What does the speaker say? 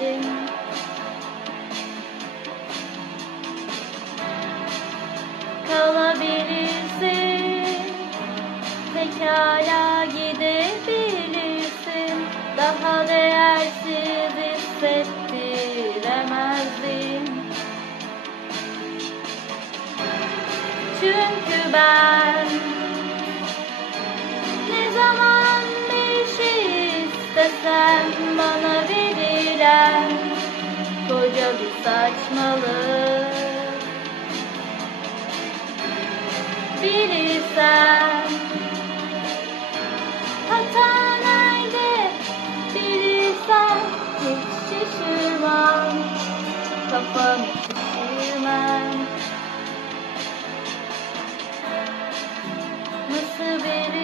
sevdim. Kalabilirsin, pekala gidebilirsin. Daha değersiz hissettiremezdim. Çünkü ben ne zaman bir şey istesem bana verilen koca bir saçmalık. Bilirsen hata nerede, bilirsen hiç şaşırmam, kafamı şişirmem. Nasıl bir